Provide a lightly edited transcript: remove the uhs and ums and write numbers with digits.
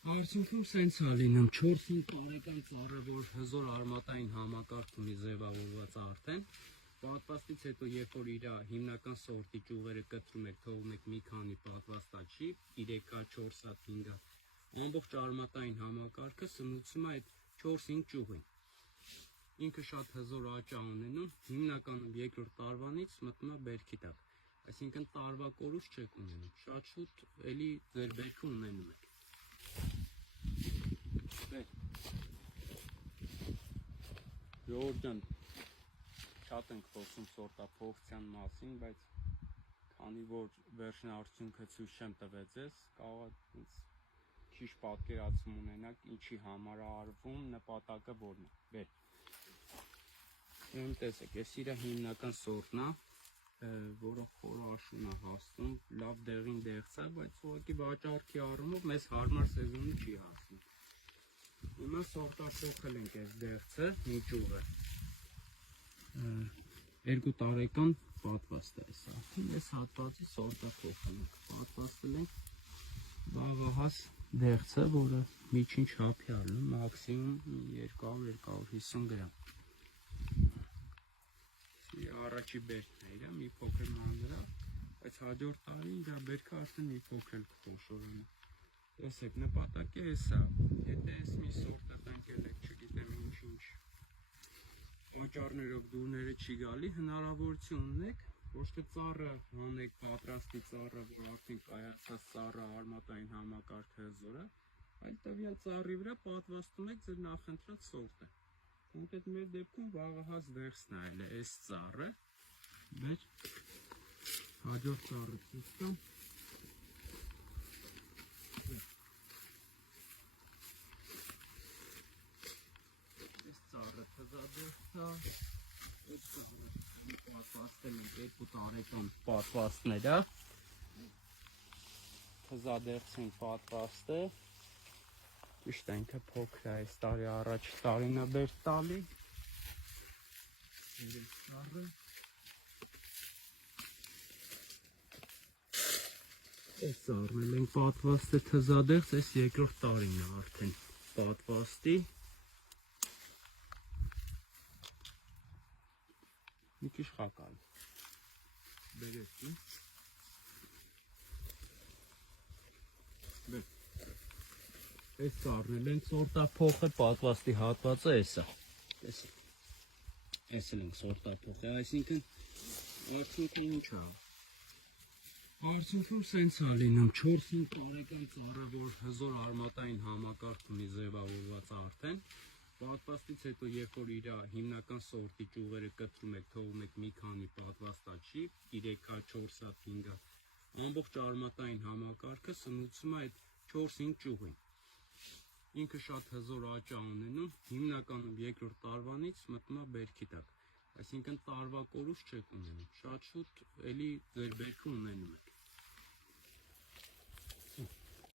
Արդյունքում սենց է լինում 4-5 տարեկան ծառը, որ հզոր արմատային համակարգ ունի ձևավորված արդեն, պատվաստից հետո երբ որ իր հիմնական սորտի ճյուղերը կտրում եք, թողում եք մի քանի պատվաստ աճի, 3-ա, 4-ա, 5-ա, ամբողջ արմատային համակարգը սնուցում է այդ 4-5 ճյուղին։ Ինքը շատ հզոր աճ է ունենում, հիմնականում երկրորդ տարվանից մտնում է բերքի տակ, այսինքն տարվա կորուստ չեք ունենում, շատ շուտ էլի ձեր բերքը ունենում եք։ Ժողովուրդ ջան, շատ ենք խոսում սորտափոխության մասին, բայց քանի որ վերջին արդյունքը ցույց չեմ տվել ձեզ, կարող է քիչ պատկերացում ունենաք, ինչի համար է արվում, նպատակը որն է։ Տեսեք, այս իր հիմնական սորտն է, որը խոր աշուն է հասնում, լավ դեղին դեղց է, բայց ուղղակի վաճառքի առումով մեզ հարմար սեզոնի չի հասնում։ Հիմա սորտափոխել ենք այս դեղցը, մի ճյուղը, 2 տարեկան պատվաստ է այս արդեն, այս հատվածի սորտափոխել ենք, պատվաստել ենք բաղահաս դեղցը, որը միջին չափի է լինում, մաքսիմում 200-250 գրամ։ Առաջի բերքն է իրա, մի փոքր մանր է, բայց հաջորդ տարի իրա բերքը արդեն մի փոքր կխոշորանա։ Տեսեք, նպատակը էս է, եթե այս մի սորտը տնկել եք, չգիտեմ ինչ վաճառներով դուրները չի գալի, հնարավորություն ունեք, ոչ թե ծառը հանեք, պատրաստի ծառը, որ արդեն կայացած ծառը արմատային համակարգը հզոր է, այլ տվյալ ծառի վրա պատվաստում եք ձեր նախընտրած սորտը։ Կոնկրետ մեր դեպքում վաղահաս դեղցն է այս ծառը, մեր հաջորդ ծառը ցույց տամ։ Այս ծառը թզադեղց է, այս ծառը պատվաստել ենք 2 տարեկան պատվաստներ է, թզադեղցին պատվաստը, ճիշտ է ինքը փոքր է, այս տարի առաջ տարին է բերք տալի, այս ծառն էլ ենք պատվաստը թզադեղց, այս երկրորդ տարին է արդեն պատվաստի, մի քիչ խակալ, բերեցի, այս ծառն էլ ենք սորտափոխել, պատվաստի հատվածը էս է, այս էլ ենք սորտափոխել, այսինքն արդյունքը ինչ է, արդյունքում սենց է լինում 4-5 տարեկան ծառը, որ հզոր արմատային համակարգ ունի ձևավորված արդեն, պատվաստից հետո երբ որ իր հիմնական սորտի ճյուղերը կտրում եք, թողում եք մի քանի պատվաստ աճի, 3-ա, 4-ա, 5-ա, ամբողջ արմատային համակարգը սնուցում է այդ 4-5 ճյուղին։ Ինքը շատ հզոր աճ է ունենում, հիմնականում երկրորդ տարվանից մտնում է բերքի տակ, այսինքն տարվա կորուստ չեք ունենում, շատ շուտ էլի ձեր բերքը ունենում եք։